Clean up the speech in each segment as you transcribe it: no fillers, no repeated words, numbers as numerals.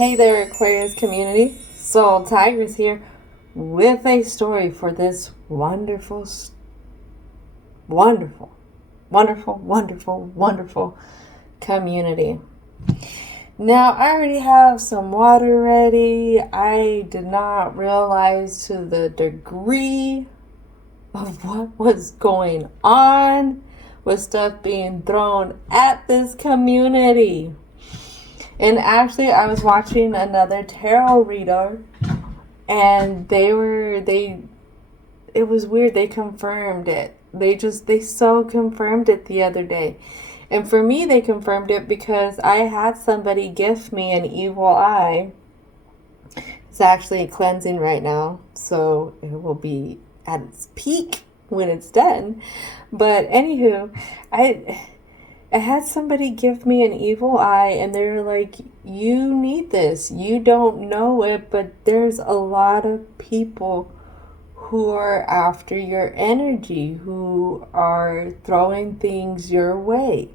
Hey there, Aquarius community. Soul Tigers here with a story for this wonderful community. Now, I already have some water ready. I did not realize to the degree of what was going on with stuff being thrown at this community. And actually, I was watching another tarot reader, and it was weird. They confirmed it. They so confirmed it the other day. And for me, they confirmed it because I had somebody gift me an evil eye. It's actually cleansing right now, so it will be at its peak when it's done. But anywho, I had somebody give me an evil eye, and they're like, you need this. You don't know it, but there's a lot of people who are after your energy, who are throwing things your way.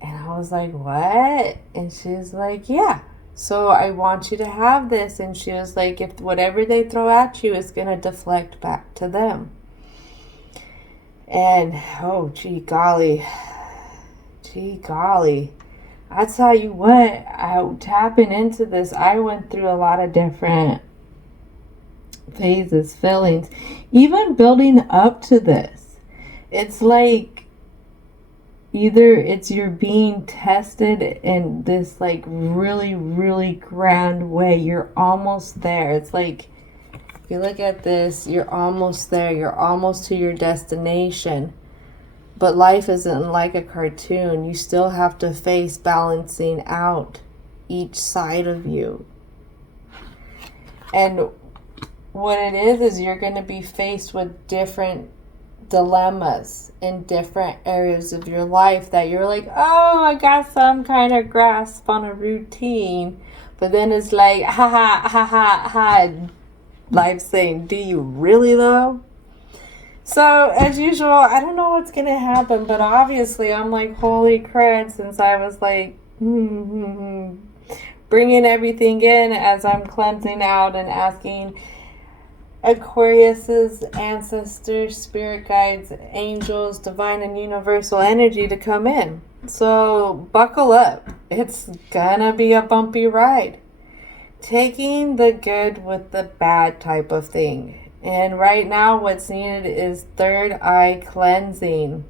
And I was like, what? And she's like, yeah. So I want you to have this. And she was like, if whatever they throw at you is going to deflect back to them. And, oh, gee golly, I tell you what, tapping into this, I went through a lot of different phases, feelings, even building up to this. It's like either it's you're being tested in this like really, really grand way. You're almost there. It's like, if you look at this, you're almost there. You're almost to your destination. But life isn't like a cartoon. You still have to face balancing out each side of you. And what it is you're going to be faced with different dilemmas in different areas of your life that you're like, oh, I got some kind of grasp on a routine. But then it's like, ha. Life saying, do you really though? So, as usual, I don't know what's going to happen, but obviously I'm like, holy crud, since I was like, bringing everything in as I'm cleansing out and asking Aquarius's ancestors, spirit guides, angels, divine and universal energy to come in. So, buckle up. It's gonna be a bumpy ride. Taking the good with the bad type of thing. And right now what's needed is third eye cleansing.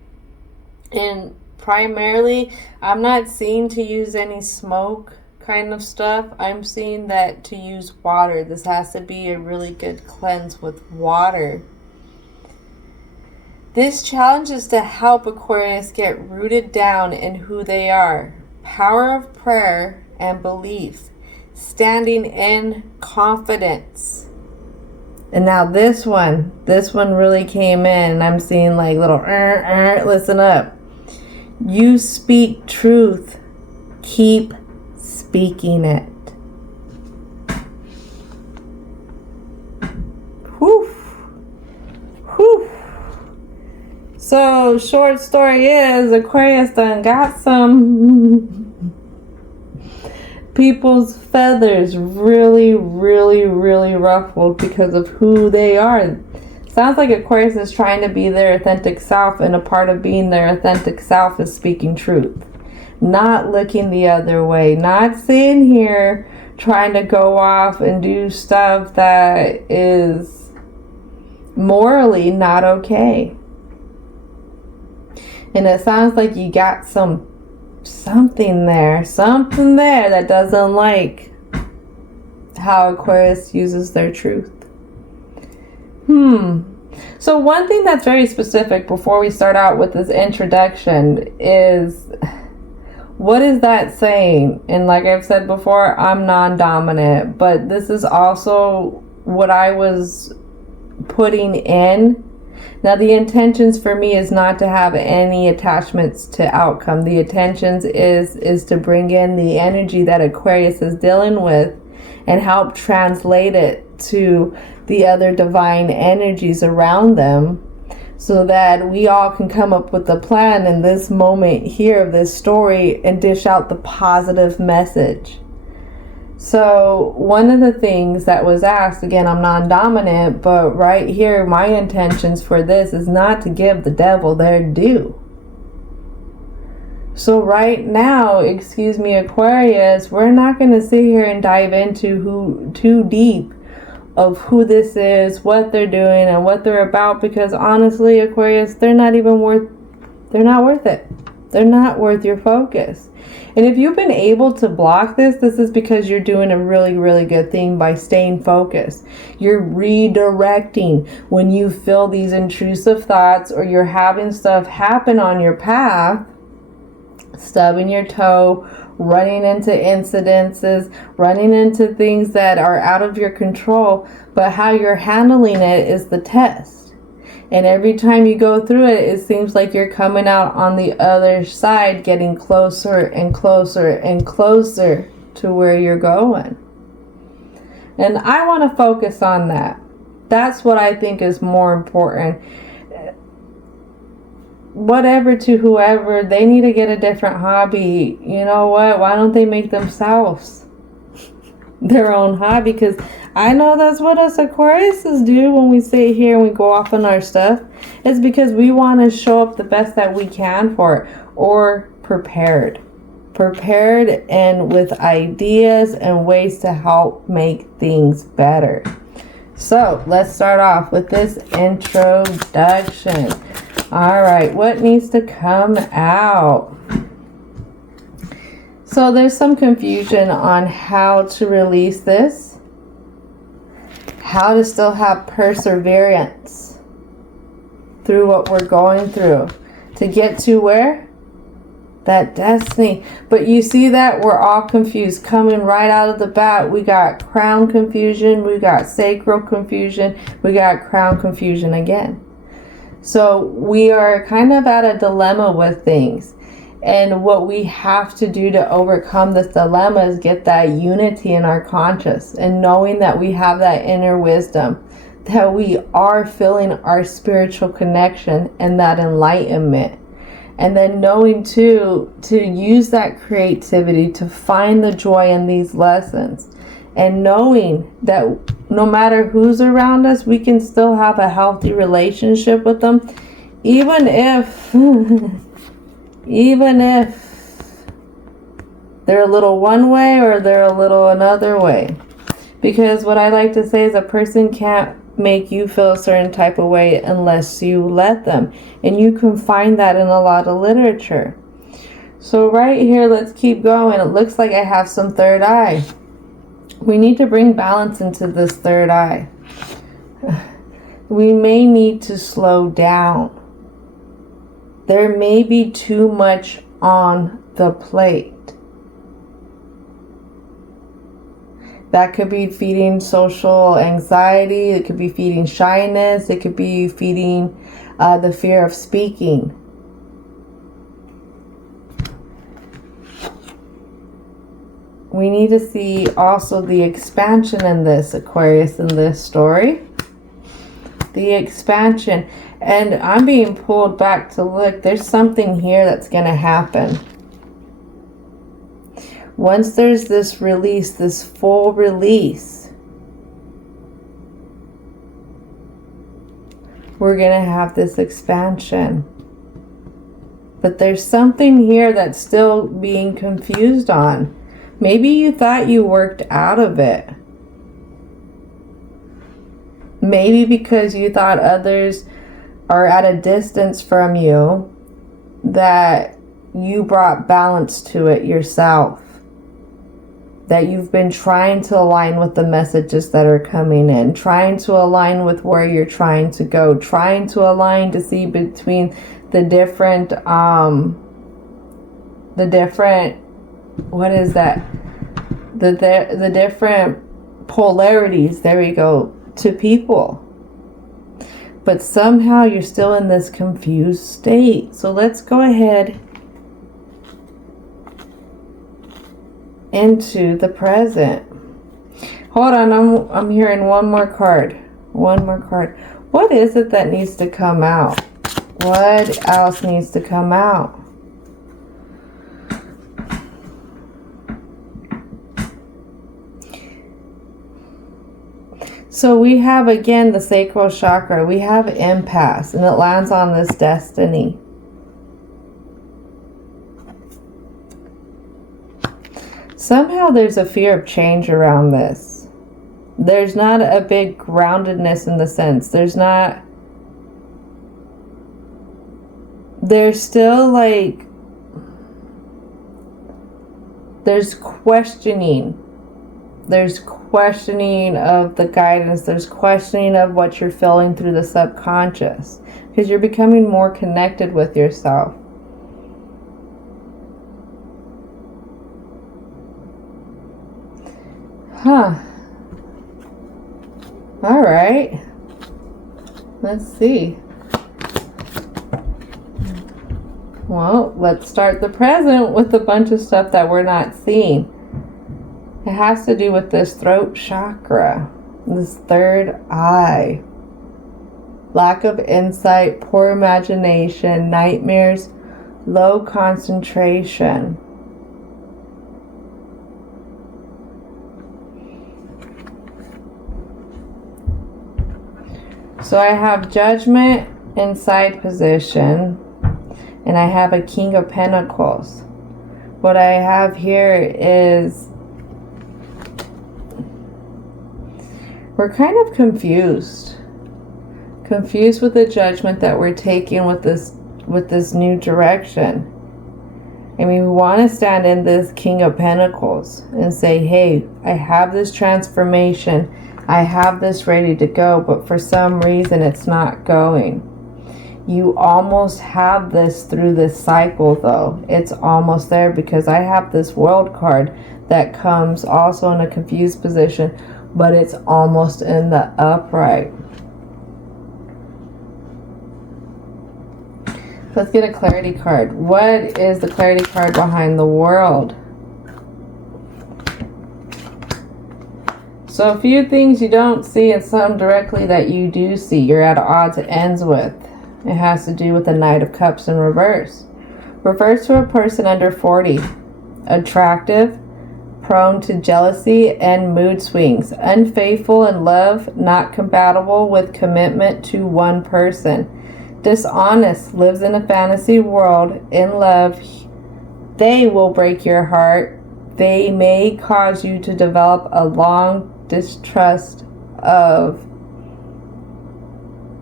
And primarily, I'm not seeing to use any smoke kind of stuff. I'm seeing that to use water. This has to be a really good cleanse with water. This challenge is to help Aquarius get rooted down in who they are. Power of prayer and belief. Standing in confidence. And now this one really came in, and I'm seeing like little, listen up. You speak truth. Keep speaking it. Whew. So, short story is, Aquarius done got some people's feathers really ruffled because of who they are. Sounds like Aquarius is trying to be their authentic self, and a part of being their authentic self is speaking truth. Not looking the other way. Not sitting here trying to go off and do stuff that is morally not okay. And it sounds like you got something there that doesn't like how Aquarius uses their truth. So one thing that's very specific before we start out with this introduction is, what is that saying? And like I've said before, I'm non-dominant, but this is also what I was putting in. Now, the intentions for me is not to have any attachments to outcome. The intentions is to bring in the energy that Aquarius is dealing with and help translate it to the other divine energies around them, so that we all can come up with a plan in this moment here of this story and dish out the positive message. So one of the things that was asked, again, I'm non-dominant, but right here, my intentions for this is not to give the devil their due. So right now, excuse me, Aquarius, we're not going to sit here and dive into too deep of who this is, what they're doing, and what they're about, because honestly, Aquarius, they're not worth it. They're not worth your focus. And if you've been able to block this is because you're doing a really, really good thing by staying focused. You're redirecting when you feel these intrusive thoughts, or you're having stuff happen on your path, stubbing your toe, running into incidences, running into things that are out of your control, but how you're handling it is the test. And every time you go through it, it seems like you're coming out on the other side, getting closer and closer and closer to where you're going. And I want to focus on that. That's what I think is more important. Whatever to whoever, they need to get a different hobby. You know what? Why don't they make themselves their own hobby? Because I know that's what us Aquariuses do when we sit here and we go off on our stuff. It's because we want to show up the best that we can for it, or prepared and with ideas and ways to help make things better. So let's start off with this introduction. All right, what needs to come out? So there's some confusion on how to release this, how to still have perseverance through what we're going through to get to where? That destiny. But you see that we're all confused coming right out of the bat. We got crown confusion, we got sacral confusion, we got crown confusion again. So we are kind of at a dilemma with things. And what we have to do to overcome this dilemma is get that unity in our conscious, and knowing that we have that inner wisdom, that we are feeling our spiritual connection and that enlightenment. And then knowing too, to use that creativity to find the joy in these lessons. And knowing that no matter who's around us, we can still have a healthy relationship with them, even if they're a little one way or they're a little another way. Because what I like to say is a person can't make you feel a certain type of way unless you let them. And you can find that in a lot of literature. So right here, let's keep going. It looks like I have some third eye. We need to bring balance into this third eye. We may need to slow down. There may be too much on the plate. That could be feeding social anxiety. It could be feeding shyness. It could be feeding the fear of speaking. We need to see also the expansion in this, Aquarius, in this story. The expansion. And I'm being pulled back to look. There's something here that's going to happen. Once there's this release, this full release, we're going to have this expansion. But there's something here that's still being confused on. Maybe you thought you worked out of it. Maybe because you thought others are at a distance from you, that you brought balance to it yourself. That you've been trying to align with the messages that are coming in, trying to align with where you're trying to go, trying to align to see between the different, what is that? The different polarities, there we go, to people. But somehow you're still in this confused state. So let's go ahead into the present. Hold on, I'm hearing one more card. One more card. What is it that needs to come out? What else needs to come out? So we have, again, the sacral chakra. We have impasse, and it lands on this destiny. Somehow there's a fear of change around this. There's not a big groundedness in the sense. There's still like, there's questioning. There's questioning of the guidance. There's questioning of what you're feeling through the subconscious. Because you're becoming more connected with yourself. Huh. All right. Let's see. Well, let's start the present with a bunch of stuff that we're not seeing. It has to do with this throat chakra, this third eye. Lack of insight, poor imagination, nightmares, low concentration. So I have Judgment in side position, and I have a King of Pentacles. What I have here is, we're kind of confused. Confused with the judgment that we're taking with this new direction. I mean, we want to stand in this King of Pentacles and say, hey, I have this transformation. I have this ready to go, but for some reason it's not going. You almost have this through this cycle, though. It's almost there, because I have this World card that comes also in a confused position, but it's almost in the upright. Let's get a clarity card. What is the clarity card behind the World? So a few things you don't see, and some directly that you do see. You're at odds and ends with. It has to do with the Knight of Cups in reverse. Refers to a person under 40. Attractive, prone to jealousy and mood swings. Unfaithful in love, not compatible with commitment to one person. Dishonest, lives in a fantasy world. In love, they will break your heart. They may cause you to develop a long distrust of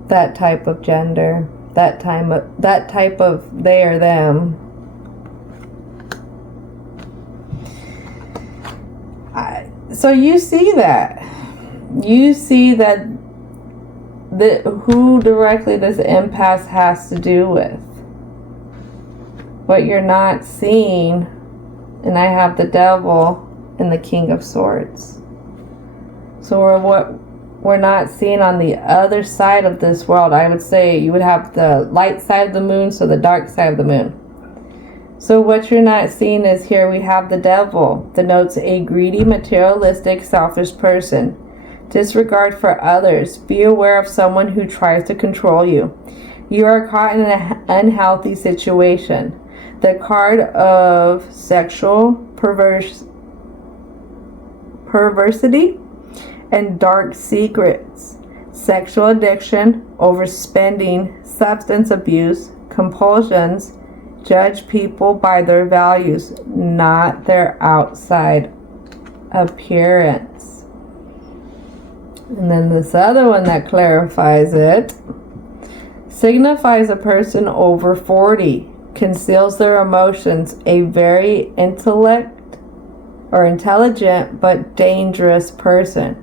that type of gender, that type of they or them. So you see that. You see that who directly this impasse has to do with. What you're not seeing, and I have the Devil and the King of Swords. So what we're not seeing on the other side of this world, I would say you would have the light side of the moon, so the dark side of the moon. So what you're not seeing is, here we have the Devil, denotes a greedy, materialistic, selfish person. Disregard for others. Be aware of someone who tries to control you. You are caught in an unhealthy situation. The card of sexual perversity and dark secrets, sexual addiction, overspending, substance abuse, compulsions. Judge people by their values, not their outside appearance. And then this other one that clarifies it, signifies a person over 40, conceals their emotions, a very intelligent but dangerous person,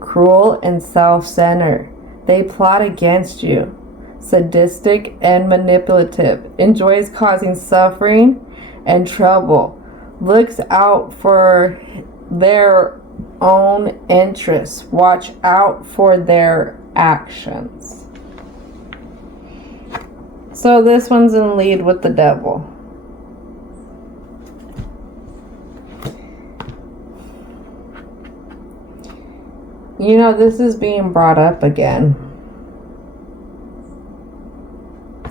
cruel and self-centered. They plot against you, sadistic and manipulative, enjoys causing suffering and trouble, looks out for their own interests, watch out for their actions. So this one's in lead with the Devil. You know, this is being brought up again.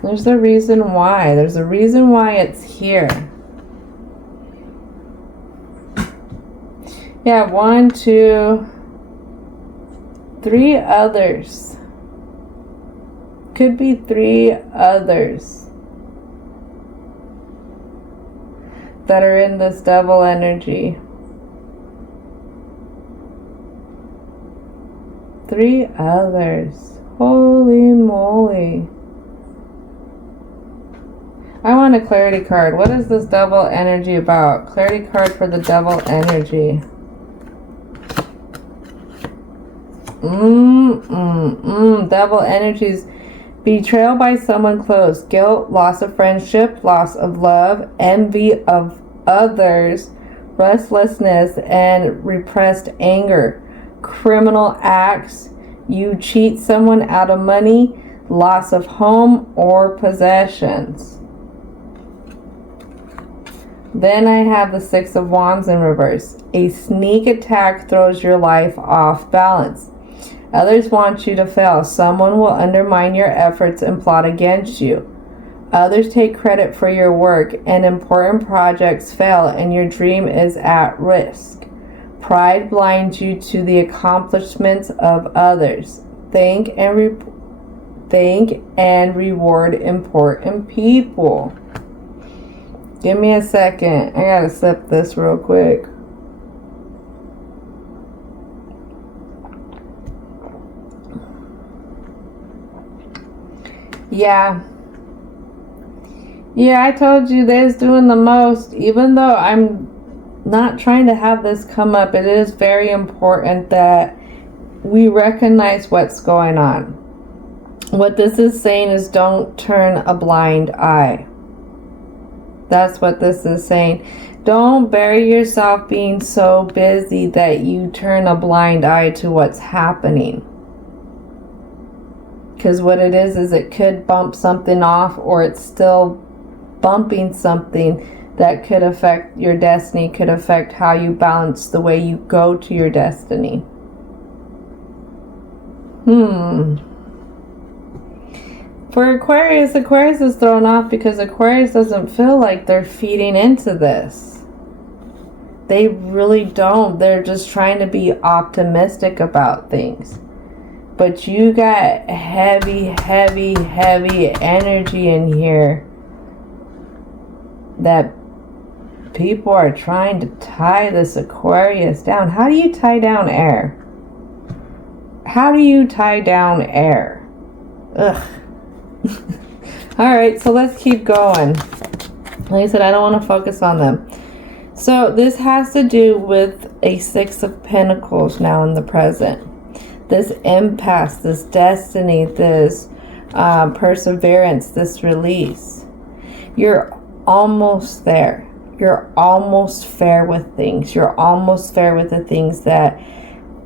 There's a reason why. There's a reason why it's here. Yeah, 1, 2, 3 others. Could be 3 others that are in this devil energy. 3 others. Holy moly. I want a clarity card. What is this devil energy about? Clarity card for the devil energy. Devil energies. Betrayal by someone close. Guilt, loss of friendship, loss of love, envy of others, restlessness, and repressed anger. Criminal acts. You cheat someone out of money, loss of home or possessions. Then I have the 6 of Wands in reverse. A sneak attack throws your life off balance. Others want you to fail. Someone will undermine your efforts and plot against you. Others take credit for your work, and important projects fail, and your dream is at risk. Pride blinds you to the accomplishments of others. Thank and reward important people. Give me a second. I gotta sip this real quick. Yeah, I told you they's doing the most. Even though I'm not trying to have this come up, it is very important that we recognize what's going on. What this is saying is don't turn a blind eye. That's what this is saying. Don't bury yourself being so busy that you turn a blind eye to what's happening. Because what it is it could bump something off, or it's still bumping something that could affect your destiny, could affect how you balance the way you go to your destiny. For Aquarius is thrown off because Aquarius doesn't feel like they're feeding into this. They really don't. They're just trying to be optimistic about things. But you got heavy energy in here that people are trying to tie this Aquarius down. How do you tie down air? How do you tie down air? Ugh. Alright, so let's keep going. Like I said, I don't want to focus on them. So this has to do with a 6 of Pentacles now in the present. This impasse, this destiny, this perseverance, this release. You're almost there. You're almost fair with things. You're almost fair with the things that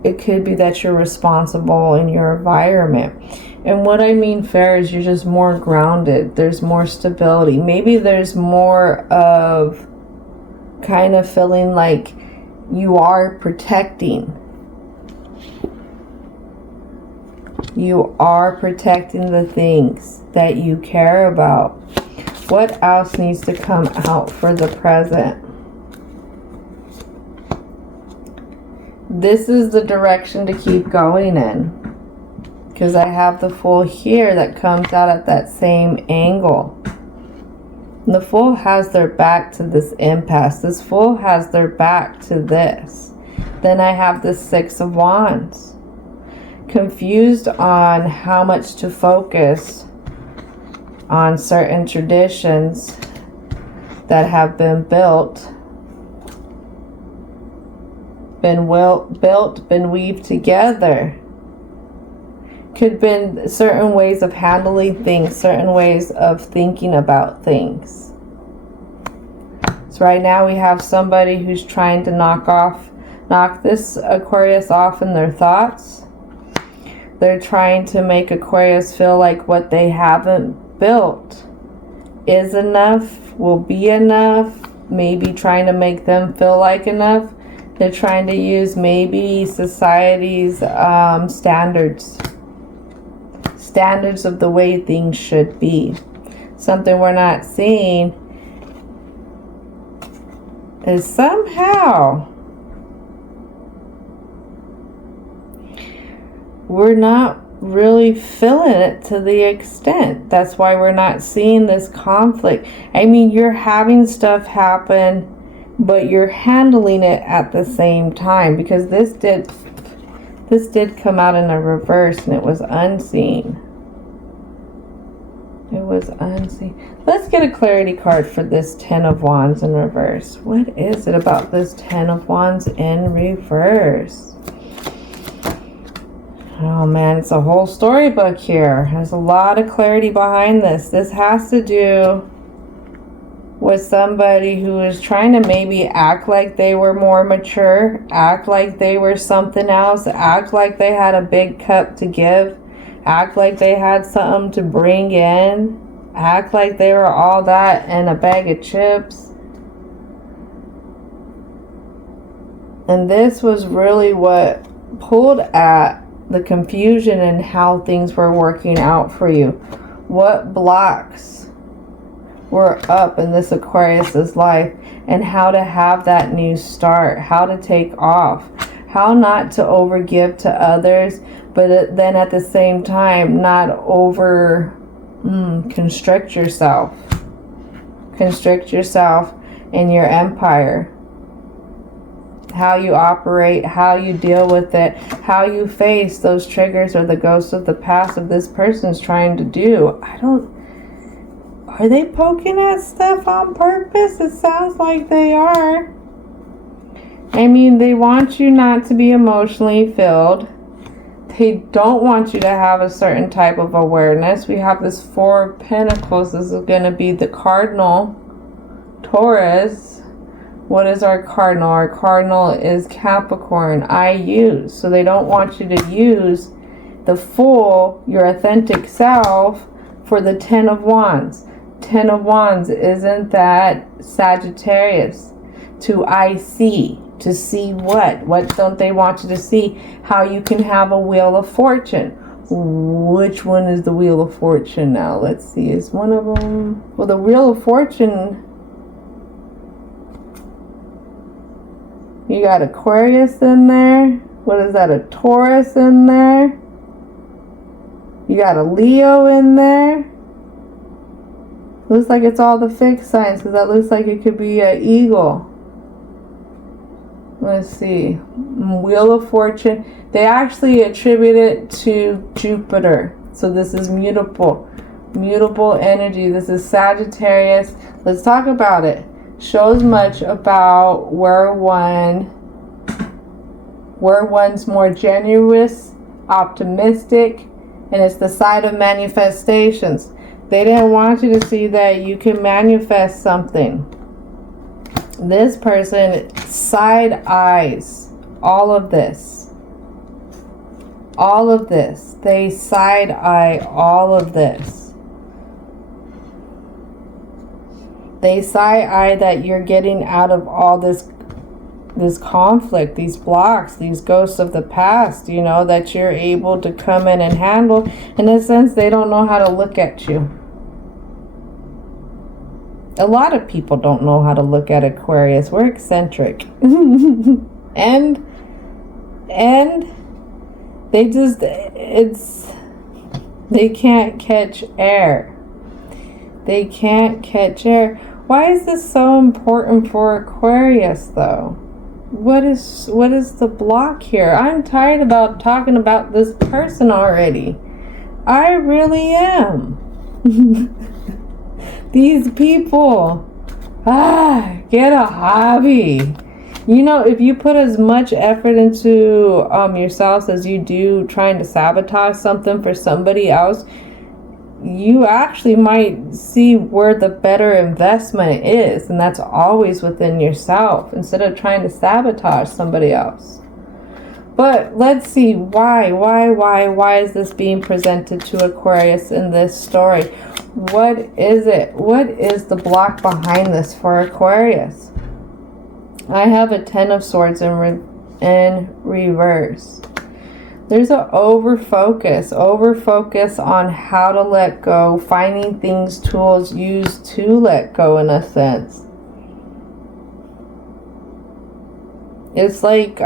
it could be that you're responsible in your environment. And what I mean fair is you're just more grounded. There's more stability. Maybe there's more of kind of feeling like you are protecting. You are protecting the things that you care about. What else needs to come out for the present? This is the direction to keep going in. Because I have the Fool here that comes out at that same angle. And the Fool has their back to this impasse. This Fool has their back to this. Then I have the 6 of Wands. Confused on how much to focus on certain traditions that have been built, been weaved together. Could been certain ways of handling things, certain ways of thinking about things. So right now we have somebody who's trying to knock this Aquarius off in their thoughts. They're trying to make Aquarius feel like what they haven't built is enough, will be enough, maybe trying to make them feel like enough. They're trying to use maybe society's standards of the way things should be. Something we're not seeing is somehow we're not really feeling it to the extent. That's why we're not seeing this conflict. I mean, you're having stuff happen, but you're handling it at the same time, because this did come out in a reverse, and it was unseen. It was unseen. Let's get a clarity card for this 10 of Wands in reverse. What is it about this 10 of Wands in reverse? Oh man, it's a whole storybook here. There's a lot of clarity behind this. This has to do with somebody who is trying to maybe act like they were more mature, act like they were something else, act like they had a big cup to give, act like they had something to bring in, act like they were all that and a bag of chips. And this was really what pulled at the confusion and how things were working out for you. What blocks were up in this Aquarius's life, and how to have that new start, how to take off, how not to overgive to others, but then at the same time not over constrict yourself in your empire. How you operate, how you deal with it, how you face those triggers or the ghosts of the past of this person's trying to do. Are they poking at stuff on purpose? It sounds like they are. I mean, they want you not to be emotionally filled. They don't want you to have a certain type of awareness. We have this 4 of Pentacles. This is going to be the cardinal, Taurus. What is our cardinal? Our cardinal is Capricorn. I use. So they don't want you to use the full, your authentic self for the 10 of Wands. 10 of Wands, isn't that Sagittarius? To I see. To see what? What don't they want you to see? How you can have a Wheel of Fortune. Which one is the Wheel of Fortune now? Let's see. Is one of them... Well, the Wheel of Fortune... You got Aquarius in there. What is that? A Taurus in there. You got a Leo in there. Looks like it's all the fixed signs, because that looks like it could be an eagle. Let's see. Wheel of Fortune. They actually attribute it to Jupiter. So this is mutable. Mutable energy. This is Sagittarius. Let's talk about it. Shows much about where one's more generous, optimistic, and it's the side of manifestations. They didn't want you to see that you can manifest something. This person side eyes all of this. All of this. They side eye all of this. They side-eye that you're getting out of all this conflict, these blocks, these ghosts of the past, you know, that you're able to come in and handle. In a sense, they don't know how to look at you. A lot of people don't know how to look at Aquarius. We're eccentric. and they can't catch air. They can't catch air. Why is this so important for Aquarius, though? What is the block here? I'm tired about talking about this person already. I really am. These people. Get a hobby. You know, if you put as much effort into yourselves as you do trying to sabotage something for somebody else, you actually might see where the better investment is, and that's always within yourself instead of trying to sabotage somebody else. But let's see why is this being presented to Aquarius in this story? What is it? What is the block behind this for Aquarius? I have a 10 of Swords in reverse. There's an over-focus on how to let go, finding things, tools used to let go in a sense. It's like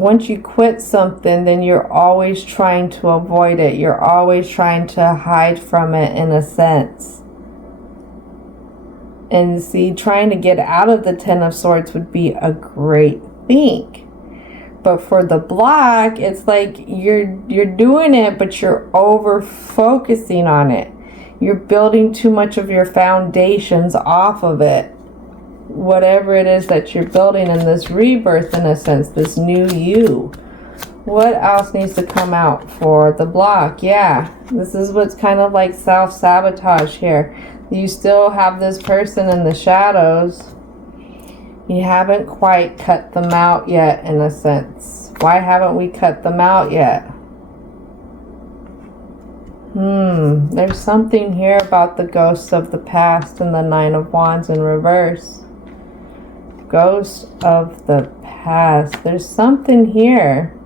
once you quit something, then you're always trying to avoid it. You're always trying to hide from it in a sense. And see, trying to get out of the Ten of Swords would be a great thing. But for the block, it's like you're doing it, but you're over focusing on it. You're building too much of your foundations off of it. Whatever it is that you're building in this rebirth, in a sense, this new you. What else needs to come out for the block? Yeah, this is what's kind of like self-sabotage here. You still have this person in the shadows. You haven't quite cut them out yet, in a sense. Why haven't we cut them out yet? There's something here about the ghosts of the past and the Nine of Wands in reverse. Ghost of the past. There's something here.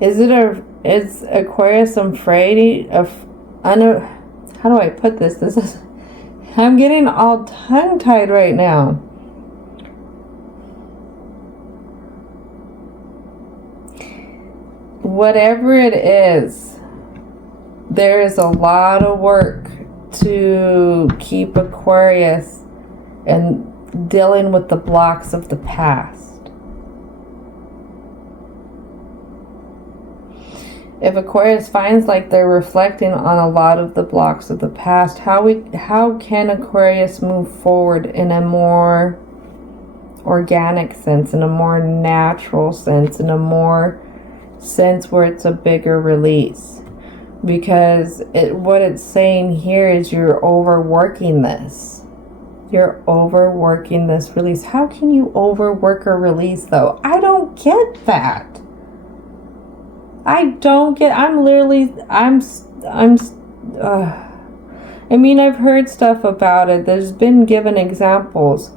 Is Aquarius afraid of, how do I put this? I'm getting all tongue-tied right now. Whatever it is, there is a lot of work to keep Aquarius and dealing with the blocks of the past. If Aquarius finds like they're reflecting on a lot of the blocks of the past, how can Aquarius move forward in a more organic sense, in a more natural sense, in a more sense where it's a bigger release? Because what it's saying here is you're overworking this. You're overworking this release. How can you overwork a release though? I don't get that. I don't get, I mean, I've heard stuff about it. There's been given examples.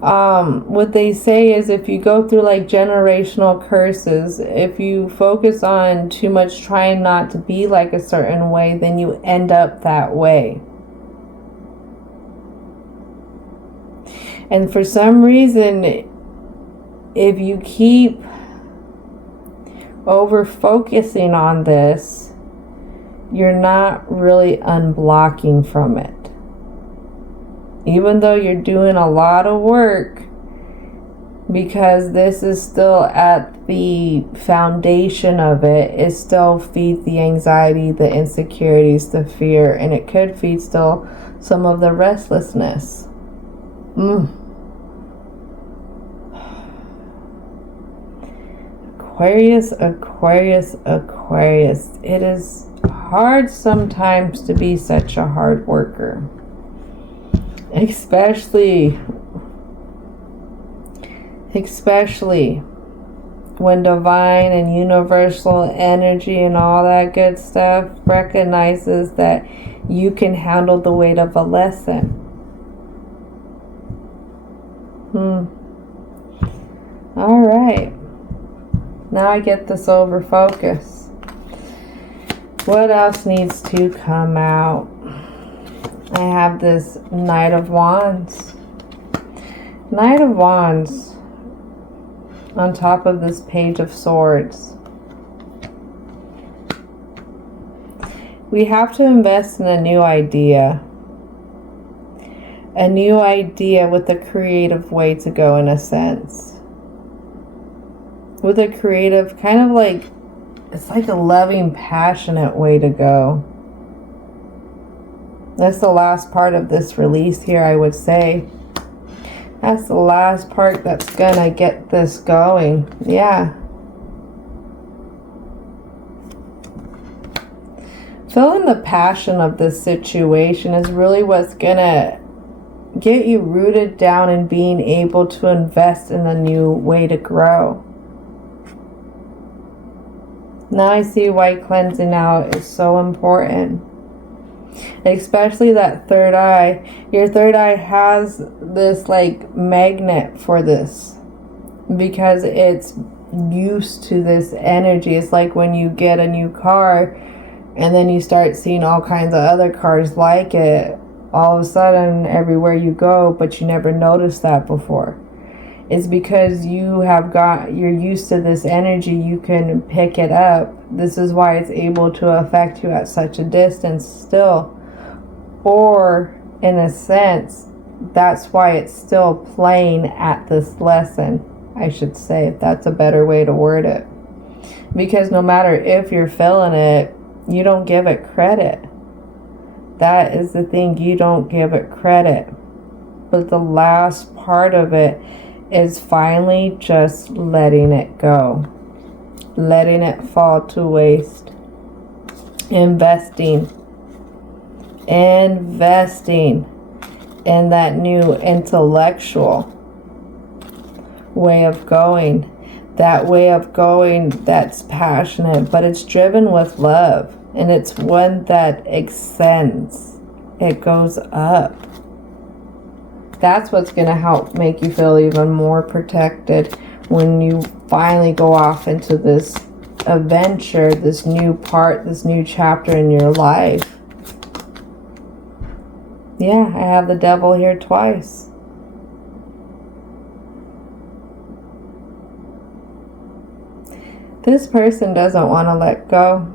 What they say is if you go through like generational curses, if you focus on too much trying not to be like a certain way, then you end up that way. And for some reason, if you keep over focusing on this, you're not really unblocking from it. Even though you're doing a lot of work, because this is still at the foundation of it, it still feeds the anxiety, the insecurities, the fear, and it could feed still some of the restlessness. Aquarius, Aquarius, Aquarius. It is hard sometimes to be such a hard worker. Especially when divine and universal energy and all that good stuff recognizes that you can handle the weight of a lesson. All right. Now I get this over focus. What else needs to come out? I have this Knight of Wands. Knight of Wands on top of this Page of Swords. We have to invest in a new idea. A new idea with a creative way to go, in a sense. With a creative, kind of like, it's like a loving, passionate way to go. That's the last part of this release here, I would say. That's the last part that's gonna get this going. Yeah. Feeling the passion of this situation is really what's gonna get you rooted down in being able to invest in a new way to grow. Now I see why cleansing out is so important. Especially that third eye. Your third eye has this like magnet for this. Because it's used to this energy. It's like when you get a new car, And then you start seeing all kinds of other cards like it all of a sudden everywhere you go, but you never noticed that before. It's because you're used to this energy, you can pick it up. This is why it's able to affect you at such a distance still. Or, in a sense, that's why it's still playing at this lesson, I should say, if that's a better way to word it. Because no matter if you're feeling it, you don't give it credit. That is the thing, you don't give it credit. But the last part of it is finally just letting it go. Letting it fall to waste. Investing in that new intellectual way of going. That way of going that's passionate, but it's driven with love. And it's one that extends. It goes up. That's what's going to help make you feel even more protected when you finally go off into this adventure, this new part, this new chapter in your life. Yeah, I have the devil here twice. This person doesn't want to let go.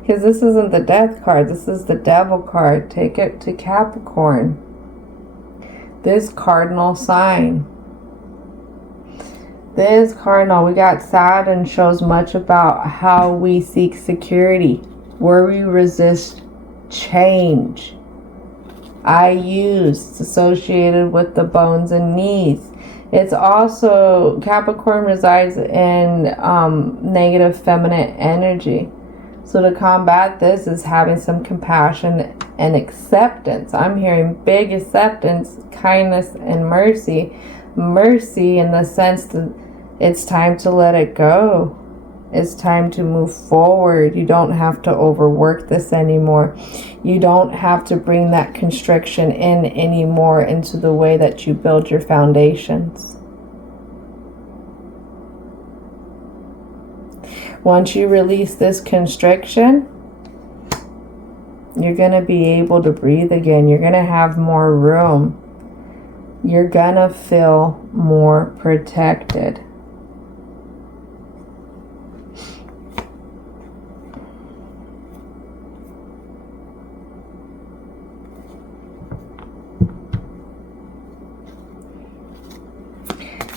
Because this isn't the death card. This is the devil card. Take it to Capricorn. This cardinal sign. This cardinal, we got Saturn, shows much about how we seek security. Where we resist change. I use associated with the bones and knees. It's also, Capricorn resides in negative feminine energy. So to combat this is having some compassion and acceptance. I'm hearing big acceptance, kindness, and mercy. Mercy in the sense that it's time to let it go. It's time to move forward. You don't have to overwork this anymore. You don't have to bring that constriction in anymore into the way that you build your foundations. Once you release this constriction, you're going to be able to breathe again. You're going to have more room. You're going to feel more protected.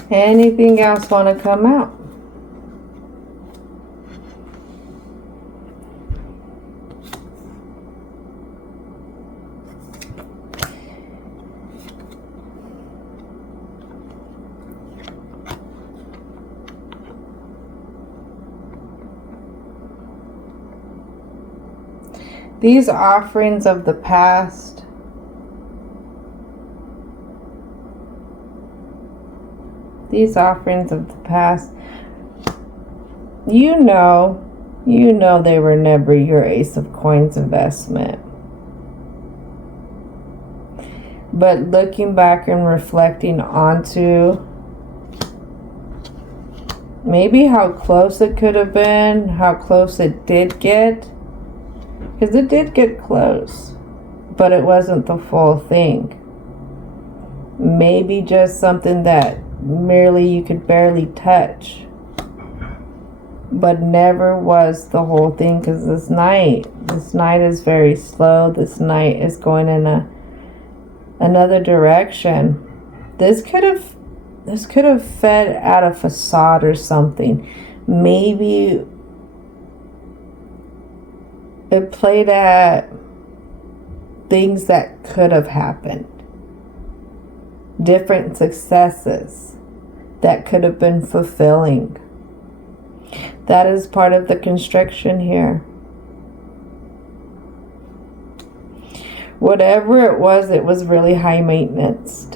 Anything else want to come out? These offerings of the past, you know they were never your Ace of Coins investment. But looking back and reflecting onto maybe how close it could have been, how close it did get, because it did get close, but it wasn't the full thing. Maybe just something that merely you could barely touch, but never was the whole thing. Because this night is very slow. This night is going in another direction. This could have fed at a facade or something. Maybe it played at things that could have happened. Different successes that could have been fulfilling. That is part of the constriction here. Whatever it was really high maintenance.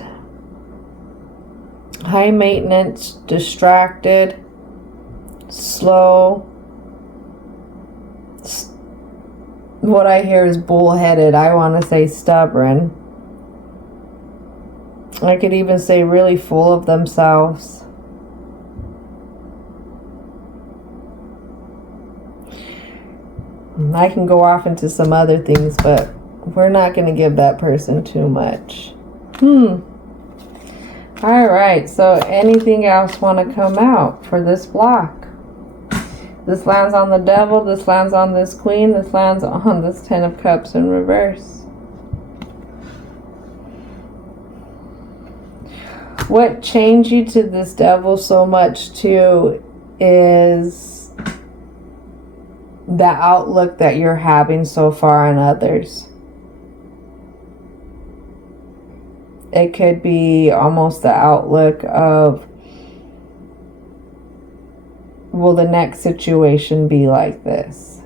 High maintenance, distracted, slow. What I hear is bullheaded. I want to say stubborn. I could even say really full of themselves. I can go off into some other things, but we're not going to give that person too much. All right, so anything else want to come out for this block? This lands on the devil, this lands on this queen, this lands on this 10 of cups in reverse. What changed you to this devil so much too is the outlook that you're having so far on others. It could be almost the outlook of, will the next situation be like this?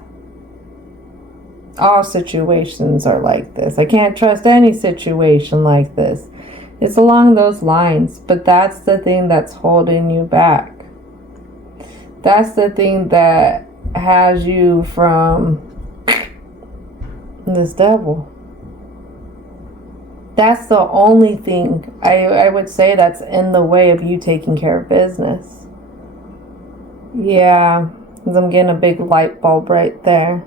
All situations are like this. I can't trust any situation like this. It's along those lines, but that's the thing that's holding you back. That's the thing that has you from this devil. That's the only thing I would say that's in the way of you taking care of business. Yeah, I'm getting a big light bulb right there.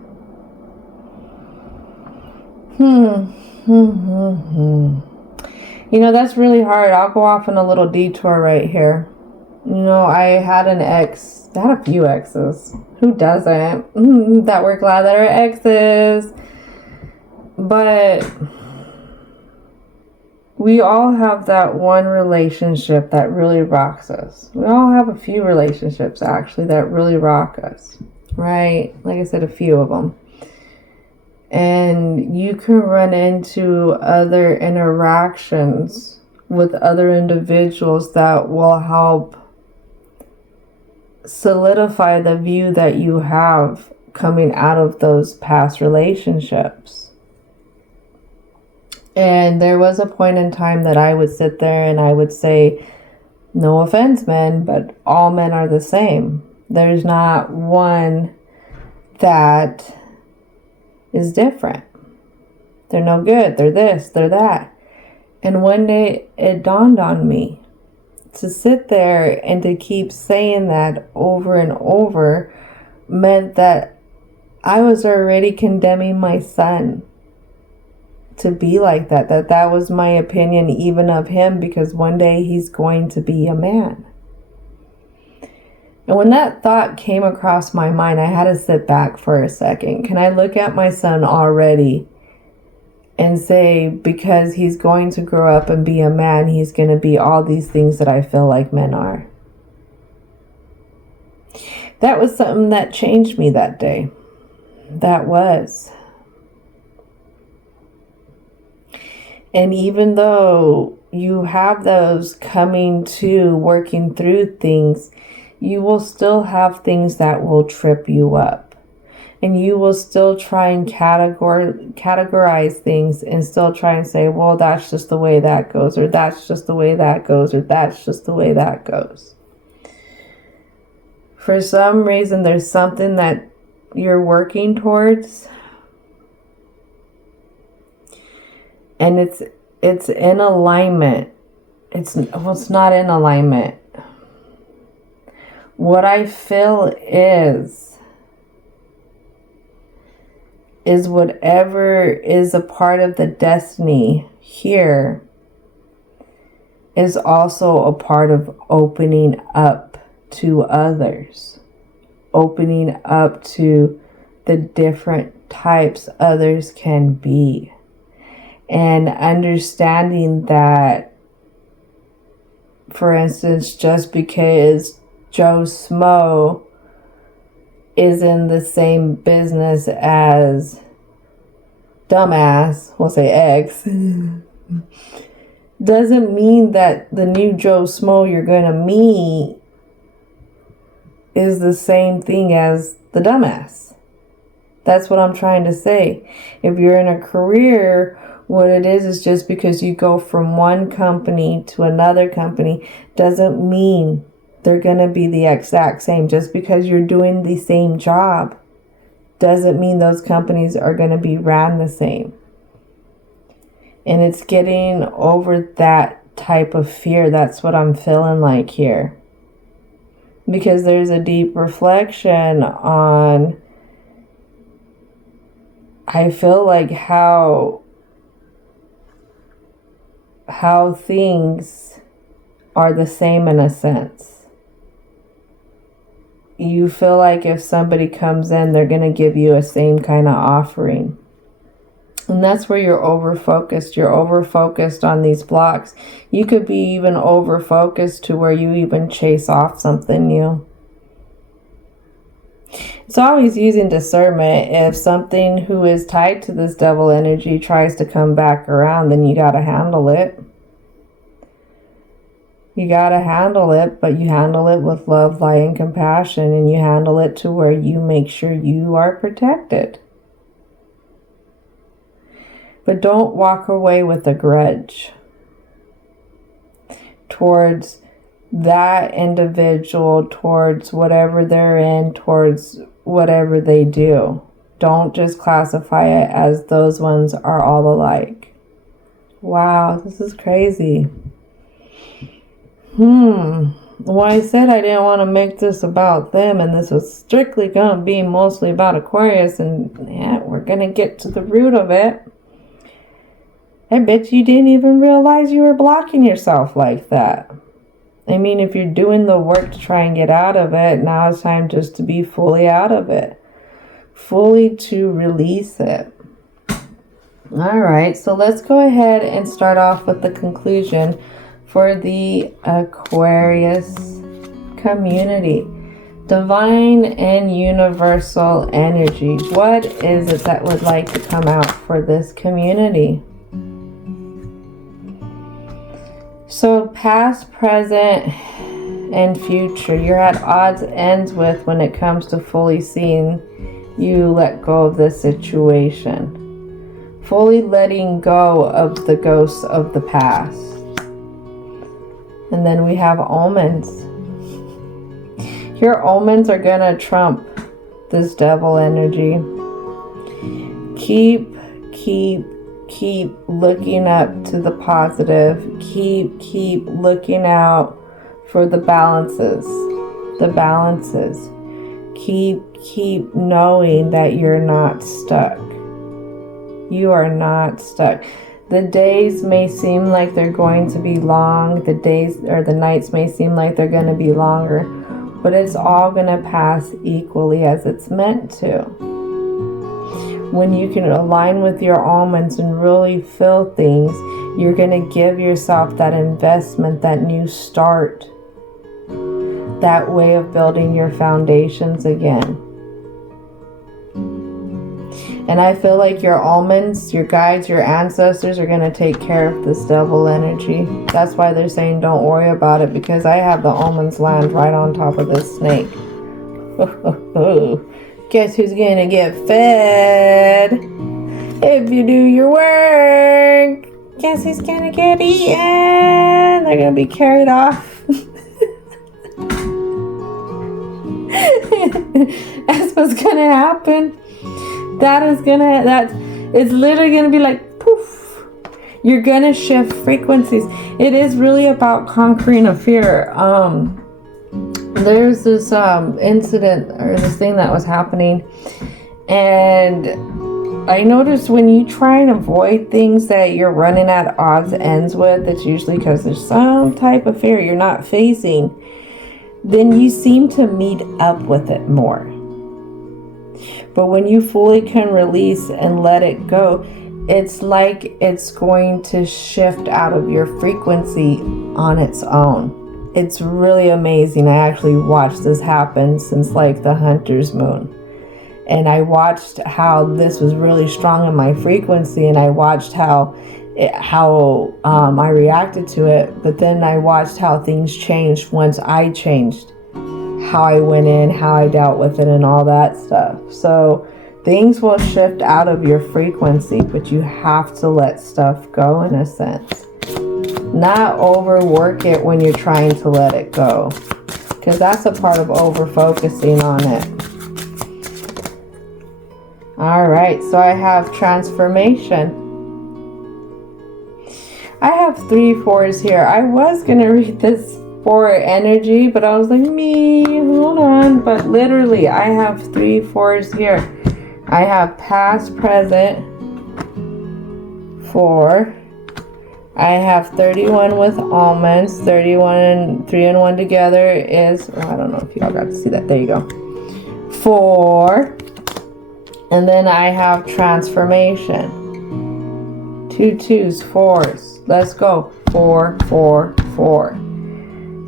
You know, that's really hard. I'll go off on a little detour right here. You know, I had an ex. I had a few exes. Who doesn't? That we're glad that our exes. But we all have that one relationship that really rocks us. We all have a few relationships, actually, that really rock us. Right? Like I said, a few of them. And you can run into other interactions with other individuals that will help solidify the view that you have coming out of those past relationships. And there was a point in time that I would sit there and I would say, no offense, men, but all men are the same. There's not one that is different. They're no good. They're this, they're that. And one day it dawned on me to sit there and to keep saying that over and over meant that I was already condemning my son to be like that. That was my opinion even of him, because one day he's going to be a man. And when that thought came across my mind, I had to sit back for a second. Can I look at my son already and say, because he's going to grow up and be a man, he's going to be all these things that I feel like men are? That was something that changed me that day. That was. And even though you have those coming to working through things, you will still have things that will trip you up. And you will still try and categorize things and still try and say, well, that's just the way that goes, or that's just the way that goes, or that's just the way that goes. For some reason, there's something that you're working towards, and it's in alignment. It's not in alignment. What I feel is whatever is a part of the destiny here is also a part of opening up to others, opening up to the different types others can be, and understanding that, for instance, just because Joe Smo is in the same business as dumbass, we'll say X, doesn't mean that the new Joe Smo you're going to meet is the same thing as the dumbass. That's what I'm trying to say. If you're in a career, what it is just because you go from one company to another company doesn't mean they're going to be the exact same. Just because you're doing the same job doesn't mean those companies are going to be ran the same. And it's getting over that type of fear. That's what I'm feeling like here. Because there's a deep reflection on I feel like how things are the same in a sense. You feel like if somebody comes in, they're going to give you a same kind of offering. And that's where you're over-focused. You're over-focused on these blocks. You could be even over-focused to where you even chase off something new. It's always using discernment. If something who is tied to this devil energy tries to come back around, then you got to handle it. You got to handle it, but you handle it with love, light, and compassion, and you handle it to where you make sure you are protected. But don't walk away with a grudge towards that individual, towards whatever they're in, towards whatever they do. Don't just classify it as those ones are all alike. Wow, this is crazy. Well, I said I didn't want to make this about them, and this was strictly going to be mostly about Aquarius, and yeah, we're going to get to the root of it. I bet you didn't even realize you were blocking yourself like that. I mean, if you're doing the work to try and get out of it, now it's time just to be fully out of it. Fully to release it. All right, so let's go ahead and start off with the conclusion for the Aquarius community. Divine and universal energy. What is it that would like to come out for this community? So past, present, and future, you're at odds ends with when it comes to fully seeing you let go of this situation. Fully letting go of the ghosts of the past. And then we have omens. Your omens are going to trump this devil energy. Keep looking up to the positive. Keep looking out for the balances. Keep knowing that you're not stuck. You are not stuck. The days may seem like they're going to be long. The days or the nights may seem like they're going to be longer. But it's all going to pass equally as it's meant to. When you can align with your almonds and really feel things, you're going to give yourself that investment, that new start, that way of building your foundations again. And I feel like your almonds, your guides, your ancestors are going to take care of this devil energy. That's why they're saying don't worry about it, because I have the almonds land right on top of this snake. Guess who's going to get fed if you do your work? Guess who's going to get eaten? They're going to be carried off. That's what's going to happen. It's literally going to be like poof. You're going to shift frequencies. It is really about conquering a fear. There's this incident or this thing that was happening, and I noticed when you try and avoid things that you're running at odds ends with, it's usually because there's some type of fear you're not facing, then you seem to meet up with it more. But when you fully can release and let it go, it's like it's going to shift out of your frequency on its own. It's really amazing. I actually watched this happen since like the Hunter's Moon. And I watched how this was really strong in my frequency, and I watched how I reacted to it. But then I watched how things changed once I changed. How I went in, how I dealt with it, and all that stuff. So things will shift out of your frequency, but you have to let stuff go in a sense. Not overwork it when you're trying to let it go, because that's a part of over focusing on it. All right, so I have transformation. I have 3 4s here. I was going to read this for energy, but I was like, hold on. But literally, I have 3 4s here. I have past, present, 4. I have 31 with almonds. 31 and 3 and 1 together is, I don't know if y'all got to see that. There you go. 4. And then I have transformation. 2 2s, 4s. Let's go. 4 4 4.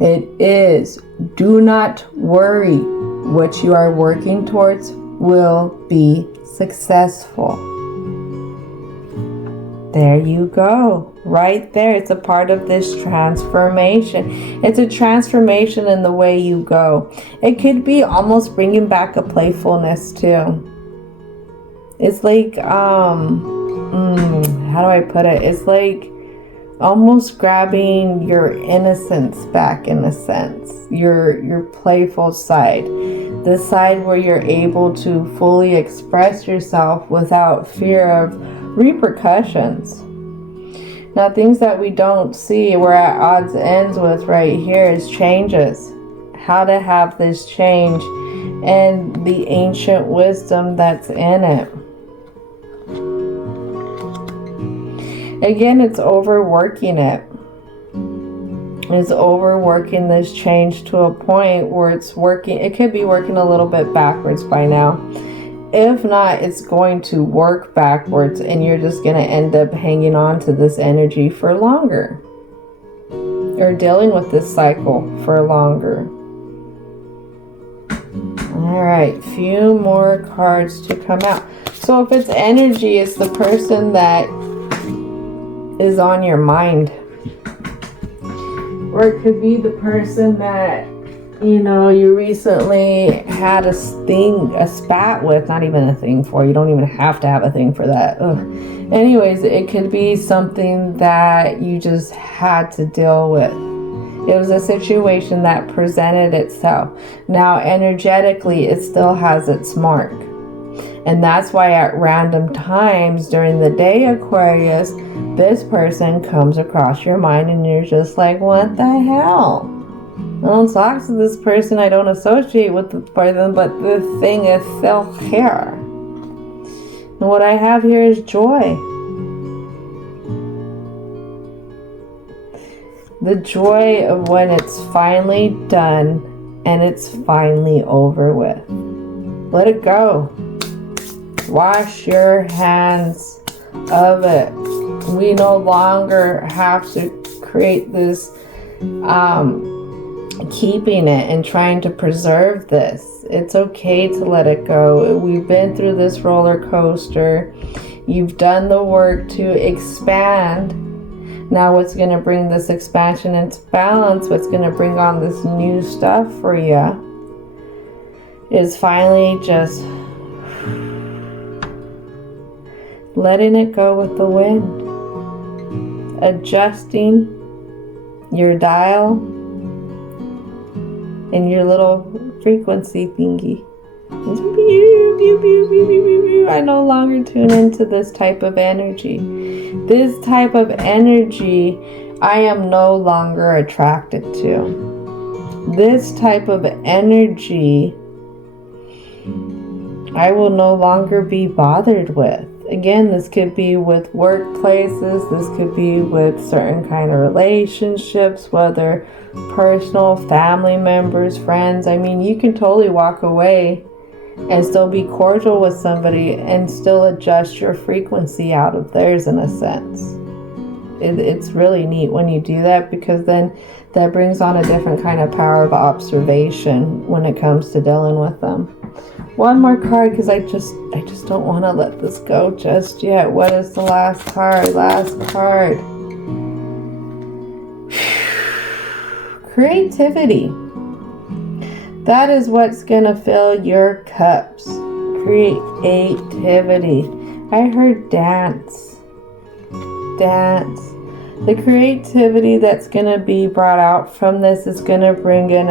It is, do not worry. What you are working towards will be successful. There you go. Right there. It's a part of this transformation. It's a transformation in the way you go. It could be almost bringing back a playfulness too. It's like, how do I put it? It's like almost grabbing your innocence back, in a sense. Your playful side. The side where you're able to fully express yourself without fear of repercussions. Now, things that we don't see, we're at odds ends with right here, is changes. How to have this change and the ancient wisdom that's in it. Again, it's overworking it. It's overworking this change to a point where it's working. It could be working a little bit backwards by now. If not, it's going to work backwards and you're just going to end up hanging on to this energy for longer. Or dealing with this cycle for longer. Alright, few more cards to come out. So if it's energy, it's the person that is on your mind. Or it could be the person that, you know, you recently had a spat with. Not even a thing for. You don't even have to have a thing for that. Ugh. Anyways, it could be something that you just had to deal with. It was a situation that presented itself. Now, energetically, it still has its mark. And that's why at random times during the day, Aquarius, this person comes across your mind and you're just like, what the hell? I don't talk to this person. I don't associate with the person, but the thing is still here. And what I have here is joy. The joy of when it's finally done and it's finally over with. Let it go. Wash your hands of it. We no longer have to create this keeping it and trying to preserve this. It's okay to let it go. We've been through this roller coaster. You've done the work to expand. Now what's going to bring this expansion into balance, what's going to bring on this new stuff for you, is finally just letting it go with the wind. Adjusting your dial and your little frequency thingy. I no longer tune into this type of energy. This type of energy I am no longer attracted to. This type of energy I will no longer be bothered with. Again, this could be with workplaces, this could be with certain kind of relationships, whether personal, family members, friends. I mean, you can totally walk away and still be cordial with somebody and still adjust your frequency out of theirs in a sense. It's really neat when you do that, because then that brings on a different kind of power of observation when it comes to dealing with them. One more card, because I just don't want to let this go just yet. What is the last card? Last card. Creativity. That is what's going to fill your cups. Creativity. I heard dance. Dance. The creativity that's going to be brought out from this is going to bring in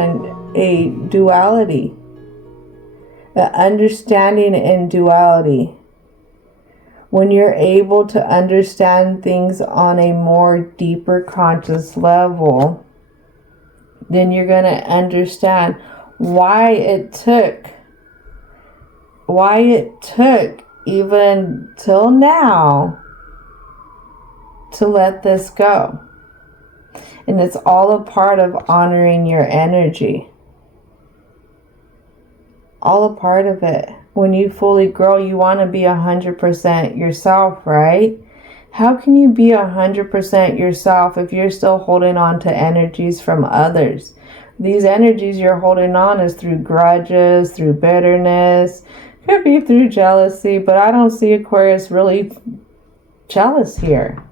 a duality. The understanding in duality. When you're able to understand things on a more deeper conscious level, then you're going to understand why it took why it took even till now to let this go. And it's all a part of honoring your energy. All a part of it. When you fully grow, you want to be 100% yourself, right? How can you be 100% yourself if you're still holding on to energies from others? These energies you're holding on is through grudges, through bitterness, could be through jealousy, but I don't see Aquarius really jealous here.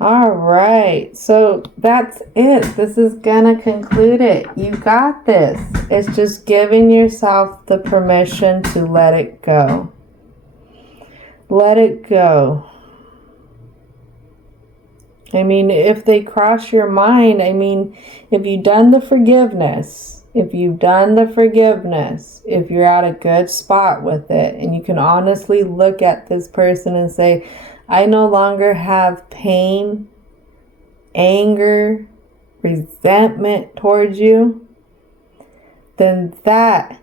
All right, so that's it. This is gonna conclude it. You got this. It's just giving yourself the permission to let it go. Let it go. I mean, if they cross your mind, I mean, if you've done the forgiveness, if you're at a good spot with it, and you can honestly look at this person and say, I no longer have pain, anger, resentment towards you, then that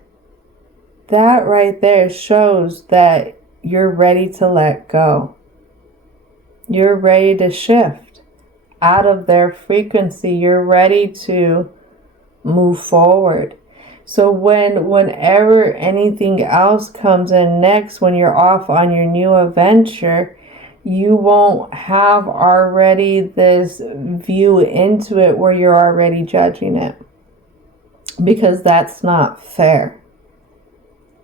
right there shows that you're ready to let go. You're ready to shift out of their frequency. You're ready to move forward. So whenever anything else comes in next, when you're off on your new adventure, you won't have already this view into it where you're already judging it. Because that's not fair.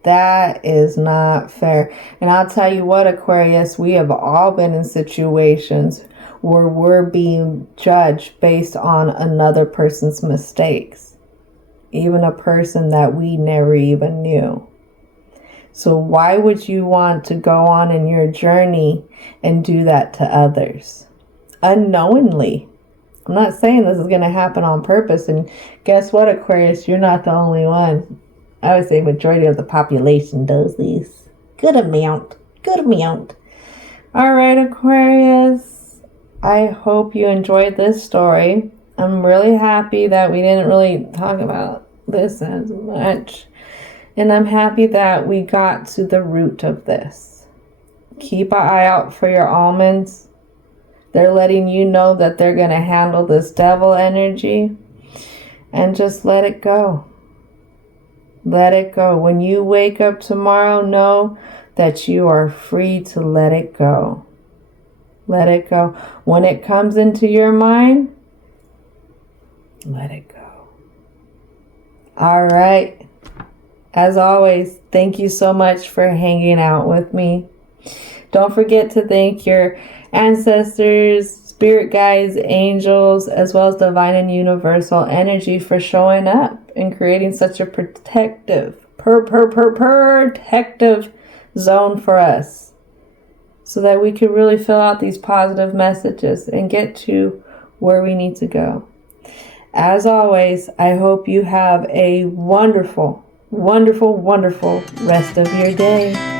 That is not fair. And I'll tell you what, Aquarius, we have all been in situations where we're being judged based on another person's mistakes. Even a person that we never even knew. So why would you want to go on in your journey and do that to others? Unknowingly. I'm not saying this is going to happen on purpose. And guess what, Aquarius? You're not the only one. I would say majority of the population does this. Good amount. All right, Aquarius. I hope you enjoyed this story. I'm really happy that we didn't really talk about this as much. And I'm happy that we got to the root of this. Keep an eye out for your almonds. They're letting you know that they're going to handle this devil energy. And just let it go. Let it go. When you wake up tomorrow, know that you are free to let it go. Let it go. When it comes into your mind, let it go. All right. As always, thank you so much for hanging out with me. Don't forget to thank your ancestors, spirit guides, angels, as well as divine and universal energy for showing up and creating such a protective zone for us so that we can really fill out these positive messages and get to where we need to go. As always, I hope you have a wonderful rest of your day.